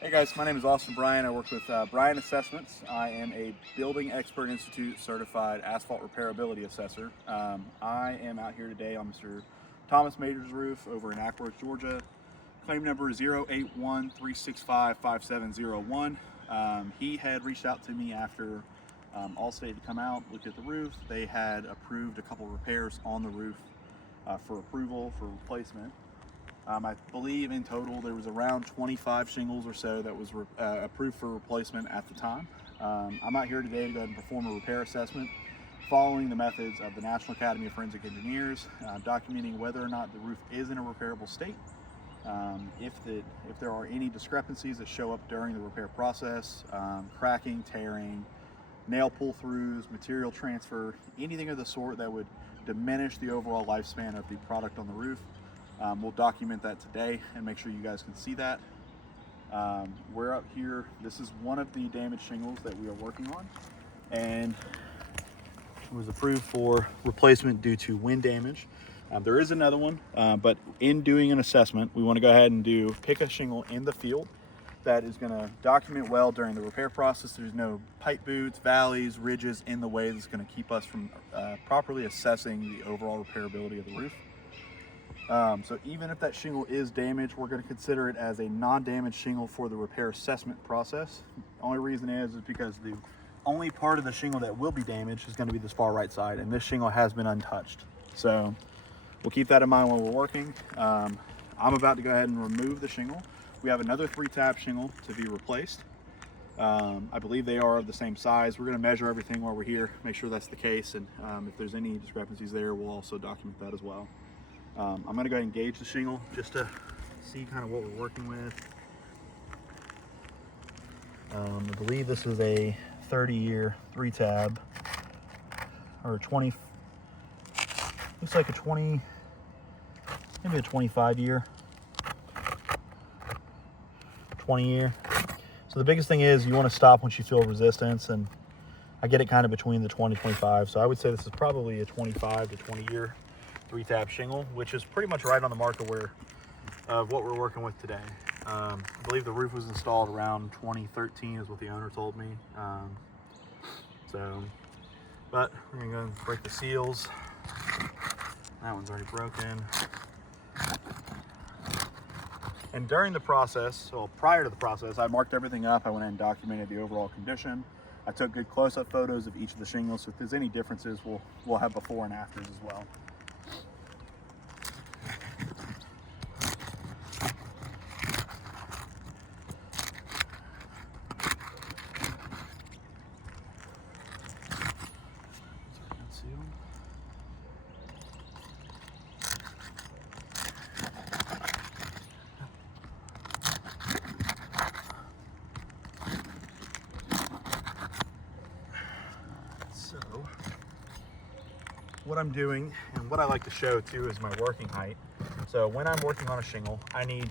Hey guys, my name is Austin Bryan. I work with Bryan Assessments. I am a Building Expert Institute certified asphalt repairability assessor. I am out here today on Mr. Thomas Major's roof over in Ackworth, Georgia. Claim number 081-365-5701. He had reached out to me after Allstate had come out, looked at the roof. They had approved a couple repairs on the roof for approval for replacement. I believe in total there was around 25 shingles or so that was approved for replacement at the time. I'm out here today to go ahead and perform a repair assessment following the methods of the National Academy of Forensic Engineers, documenting whether or not the roof is in a repairable state, if there are any discrepancies that show up during the repair process, cracking, tearing, nail pull-throughs, material transfer, anything of the sort that would diminish the overall lifespan of the product on the roof. We'll document that today and make sure you guys can see that. We're up here. This is one of the damaged shingles that we are working on, and it was approved for replacement due to wind damage. There is another one, but in doing an assessment, we want to go ahead and pick a shingle in the field that is going to document well during the repair process. There's no pipe boots, valleys, ridges in the way that's going to keep us from properly assessing the overall repairability of the roof. So even if that shingle is damaged, we're going to consider it as a non-damaged shingle for the repair assessment process. The only reason is because the only part of the shingle that will be damaged is going to be this far right side, and this shingle has been untouched. So we'll keep that in mind when we're working. I'm about to go ahead and remove the shingle. We have another 3-tab shingle to be replaced. I believe they are of the same size. We're going to measure everything while we're here, make sure that's the case, and if there's any discrepancies there, we'll also document that as well. I'm going to go ahead and gauge the shingle just to see kind of what we're working with. I believe this is a 30-year 3-tab, or 20, looks like a 20, maybe a 25-year, 20-year. So the biggest thing is you want to stop once you feel resistance, and I get it kind of between the 20 and 25. So I would say this is probably a 25 to 20-year 3-tab shingle, which is pretty much right on the mark of what we're working with today. I believe the roof was installed around 2013 is what the owner told me. But we're gonna go and break the seals. That one's already broken. And during the process, well, prior to the process, I marked everything up. I went in and documented the overall condition. I took good close-up photos of each of the shingles. So if there's any differences, we'll have before and afters as well. So what I'm doing, and what I like to show too, is my working height. So when I'm working on a shingle, I need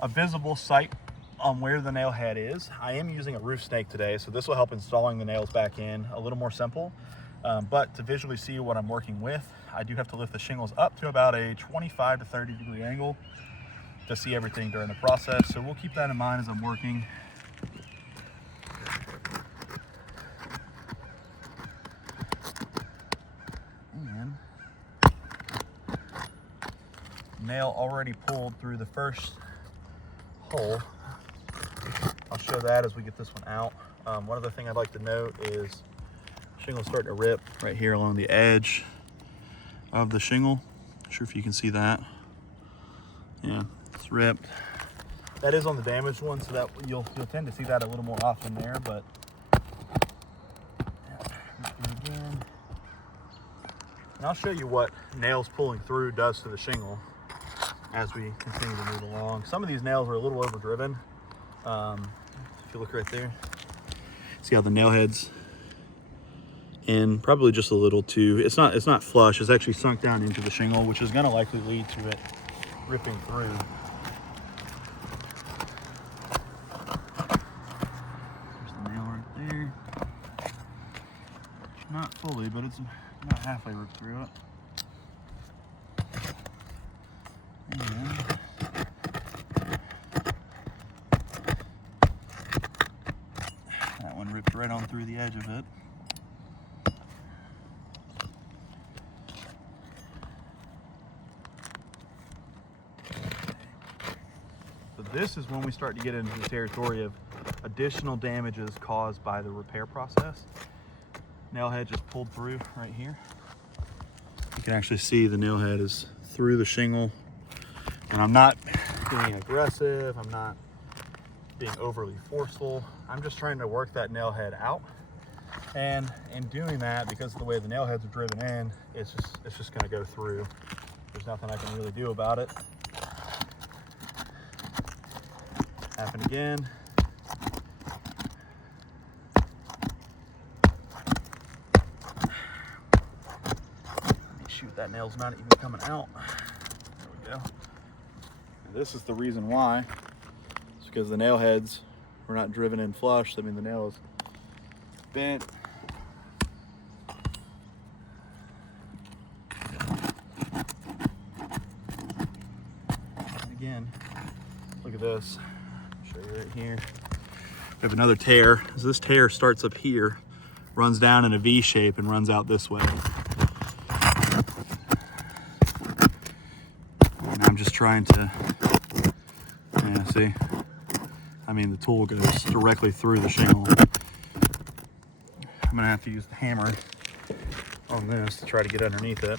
a visible sight on where the nail head is. I am using a roof snake today, so this will help installing the nails back in a little more simple. But to visually see what I'm working with, I do have to lift the shingles up to about a 25 to 30 degree angle to see everything during the process. So we'll keep that in mind as I'm working. And nail already pulled through the first hole. I'll show that as we get this one out. One other thing I'd like to note is shingle's starting to rip right here along the edge of the shingle. Not sure if you can see that. Yeah, it's ripped. That is on the damaged one, so that you'll tend to see that a little more often there, but again. And I'll show you what nails pulling through does to the shingle as we continue to move along. Some of these nails are a little overdriven. If you look right there, see how the nail head's in probably just a little too, it's not flush, it's actually sunk down into the shingle, which is going to likely lead to it ripping through. There's the nail right there. Not fully, but it's about halfway ripped through it. And right on through the edge of it. So this is when we start to get into the territory of additional damages caused by the repair process. Nail head just pulled through right here. You can actually see the nail head is through the shingle, and I'm not being aggressive, I'm not being overly forceful. I'm just trying to work that nail head out. And in doing that, because of the way the nail heads are driven in, it's just gonna go through. There's nothing I can really do about it. Happen again. Shoot, that nail's not even coming out. There we go. And this is the reason why. It's because the nail heads were not driven in flush. I mean, the nail is bent. And again, look at this. I'll show you right here. We have another tear. So this tear starts up here, runs down in a V shape, and runs out this way. I'm just trying to, yeah, see, I mean, the tool goes directly through the shingle. I'm gonna have to use the hammer on this to try to get underneath it.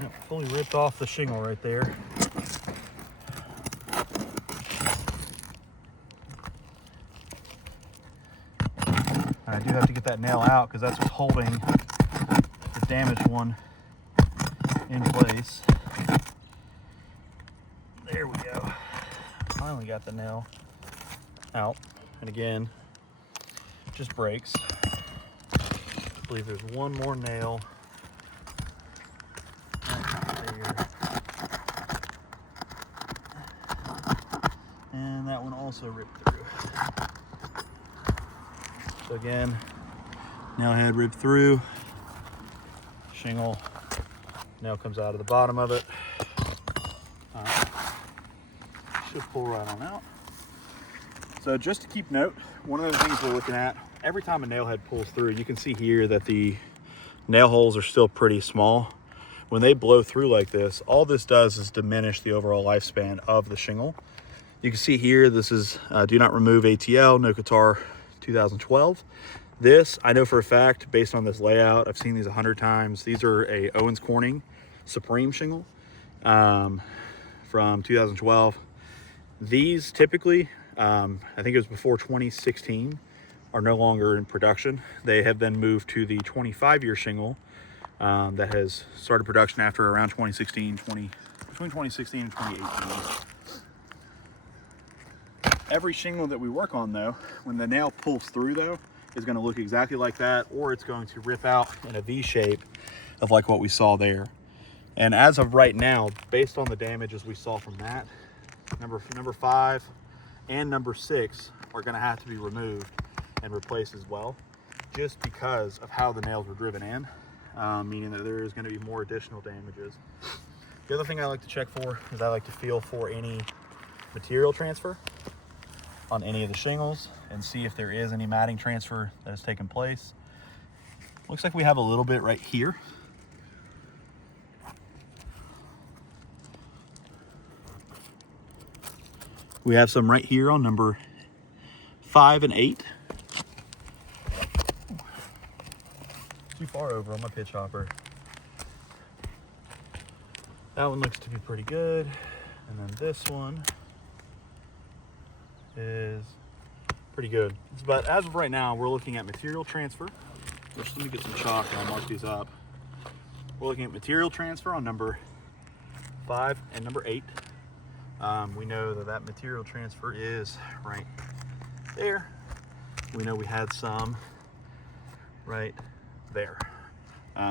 Yep, fully ripped off the shingle right there. I do have to get that nail out because that's what's holding the damaged one in place. There we go. Finally got the nail out. And again, just breaks. I believe there's one more nail there. And that one also ripped through. So again, nail head ripped through, shingle, nail comes out of the bottom of it. Should pull right on out. So just to keep note, one of the things we're looking at, every time a nail head pulls through, you can see here that the nail holes are still pretty small. When they blow through like this, all this does is diminish the overall lifespan of the shingle. You can see here, this is do not remove ATL, no Qatar 2012. This, I know for a fact, based on this layout, I've seen these 100 times. These are a Owens Corning Supreme shingle from 2012. These typically, I think it was before 2016, are no longer in production. They have been moved to the 25-year shingle that has started production after around 2016, between 2016 and 2018. Every shingle that we work on though, when the nail pulls through though, is gonna look exactly like that, or it's going to rip out in a V shape of like what we saw there. And as of right now, based on the damages we saw from that, number 5 and number 6 are gonna have to be removed and replaced as well, just because of how the nails were driven in, meaning that there is gonna be more additional damages. The other thing I like to check for is I like to feel for any material transfer on any of the shingles and see if there is any matting transfer that has taken place. Looks like we have a little bit right here. We have some right here on number 5 and 8. Too far over on my pitch hopper. That one looks to be pretty good. And then this one is pretty good. But as of right now, we're looking at material transfer. Just let me get some chalk and I'll mark these up. We're looking at material transfer on number 5 and number 8. We know that that material transfer is right there. We know we had some right there.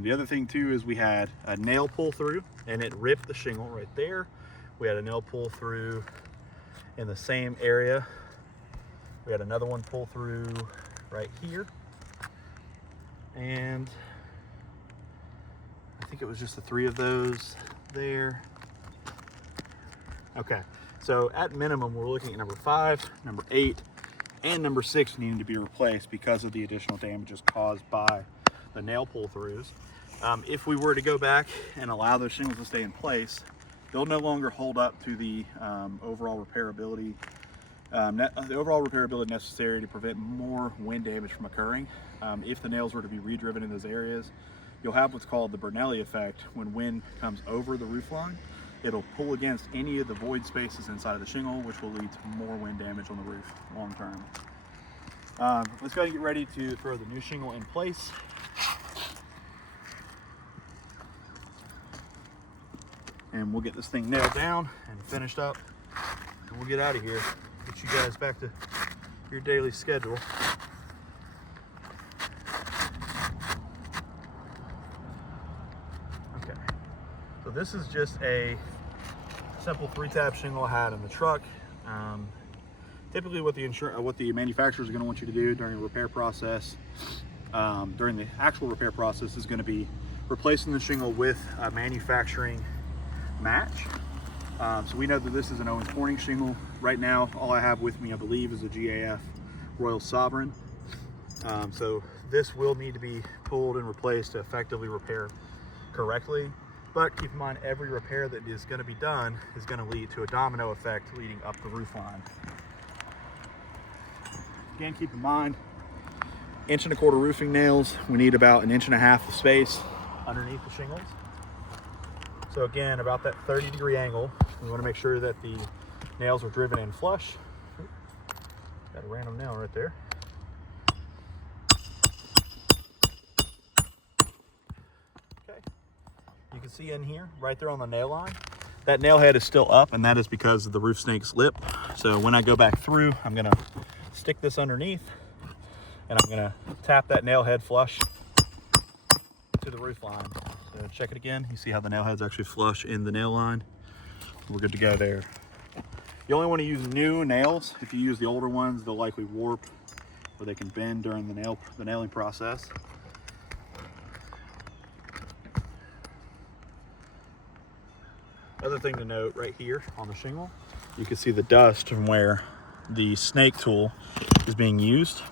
The other thing too is we had a nail pull through and it ripped the shingle right there. We had a nail pull through in the same area. We had another one pull through right here. And I think it was just the 3 of those there. Okay, so at minimum, we're looking at number 5, number 8, and number 6 needing to be replaced because of the additional damages caused by the nail pull-throughs. If we were to go back and allow those shingles to stay in place, they'll no longer hold up to the overall repairability necessary to prevent more wind damage from occurring. If the nails were to be redriven in those areas, you'll have what's called the Bernoulli effect. When wind comes over the roof line, it'll pull against any of the void spaces inside of the shingle, which will lead to more wind damage on the roof long term. Let's go ahead and get ready to throw the new shingle in place. And we'll get this thing nailed down and finished up, and we'll get out of here, get you guys back to your daily schedule. Okay, so this is just a simple 3-tab shingle I had in the truck. Typically what the manufacturers are going to want you to do during the repair process, during the actual repair process, is going to be replacing the shingle with a manufacturing match. So we know that this is an Owens Corning shingle. Right now, all I have with me, I believe, is a GAF Royal Sovereign. So this will need to be pulled and replaced to effectively repair correctly. But keep in mind, every repair that is going to be done is going to lead to a domino effect leading up the roof line. Again, keep in mind, 1 1/4 roofing nails, we need about 1.5 inches of space underneath the shingles. So again, about that 30-degree angle, we want to make sure that the nails are driven in flush. Got a random nail right there. Okay. You can see in here, right there on the nail line, that nail head is still up, and that is because of the roof snake's lip. So when I go back through, I'm gonna stick this underneath, and I'm gonna tap that nail head flush to the roof line. So check it again. You see how the nail head's actually flush in the nail line. We're good to go there. You only want to use new nails. If you use the older ones, they'll likely warp or they can bend during the nailing process. Other thing to note, right here on the shingle, you can see the dust from where the snake tool is being used.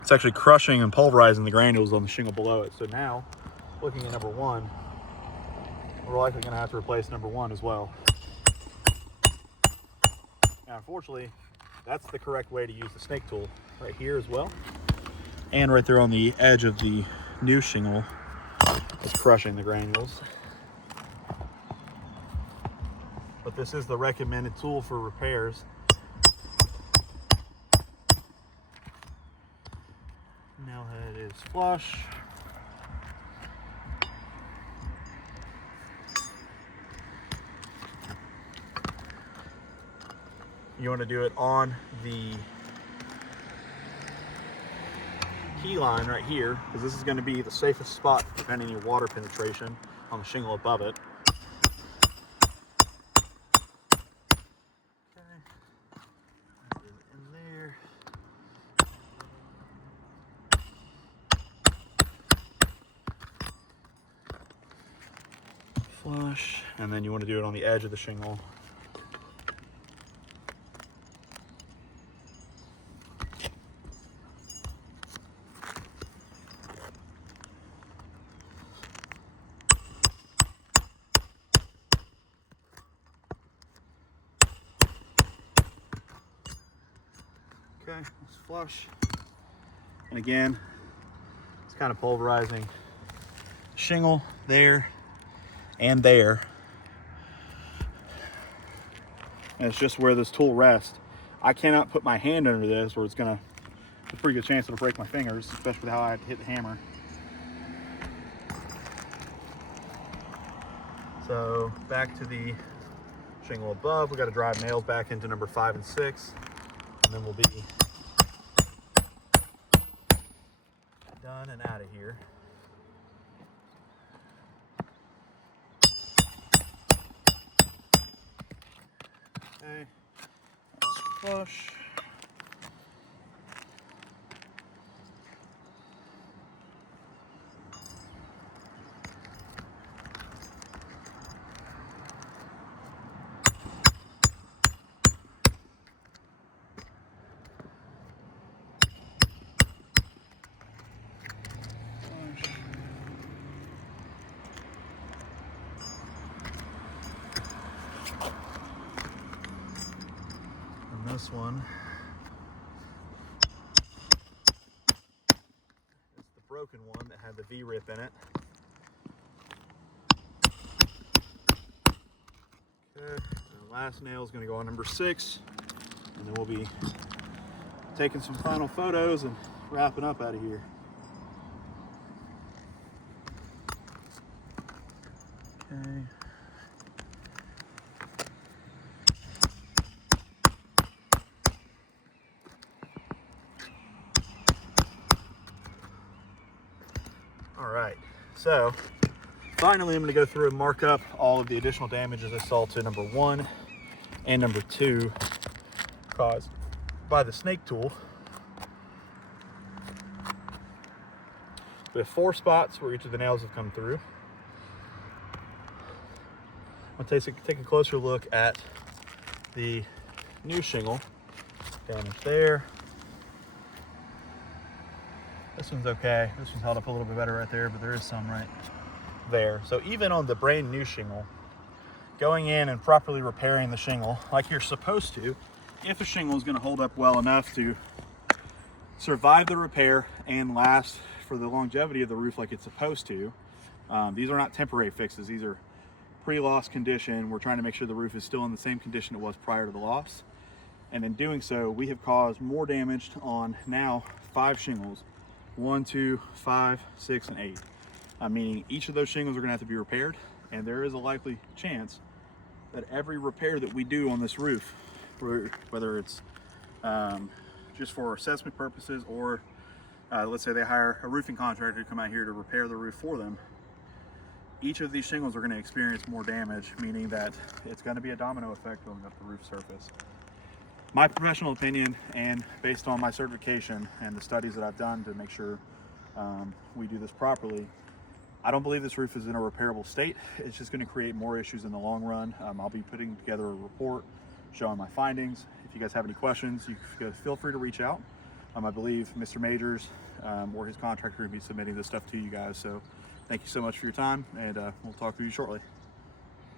It's actually crushing and pulverizing the granules on the shingle below it. So now, looking at number 1, we're likely going to have to replace number 1 as well. Now, unfortunately, that's the correct way to use the snake tool, right here as well. And right there on the edge of the new shingle, it's crushing the granules. But this is the recommended tool for repairs. Nail head is flush. You want to do it on the key line right here, because this is going to be the safest spot to prevent any water penetration on the shingle above it. Flush, and then you want to do it on the edge of the shingle. Okay, let's flush. And again, it's kind of pulverizing shingle there and there. And it's just where this tool rests. I cannot put my hand under this, or it's gonna, a pretty good chance it'll break my fingers, especially with how I hit the hammer. So back to the shingle above, we got to drive nails back into number 5 and 6, and then we'll be done and out of here. Okay, let's flush. this one. It's the broken one that had the V-rip in it. Okay, the last nail is going to go on number 6, and then we'll be taking some final photos and wrapping up out of here. Okay. All right, so finally I'm going to go through and mark up all of the additional damages I saw to number 1 and number 2 caused by the snake tool. We have 4 spots where each of the nails have come through. I'll take a closer look at the new shingle. Damage there. This one's okay. This one's held up a little bit better right there, but there is some right there. So even on the brand new shingle, going in and properly repairing the shingle like you're supposed to, if the shingle is going to hold up well enough to survive the repair and last for the longevity of the roof like it's supposed to. These are not temporary fixes. These are pre-loss condition. We're trying to make sure the roof is still in the same condition it was prior to the loss. And in doing so, we have caused more damage on now 5 shingles. 1, 2, 5, 6, and 8. Meaning each of those shingles are going to have to be repaired, and there is a likely chance that every repair that we do on this roof, whether it's just for assessment purposes or let's say they hire a roofing contractor to come out here to repair the roof for them, each of these shingles are going to experience more damage, meaning that it's going to be a domino effect going up the roof surface. My professional opinion, and based on my certification and the studies that I've done to make sure we do this properly, I don't believe this roof is in a repairable state. It's just going to create more issues in the long run. I'll be putting together a report showing my findings. If you guys have any questions, you feel free to reach out. I believe Mr. Majors or his contractor will be submitting this stuff to you guys. So thank you so much for your time, and we'll talk to you shortly.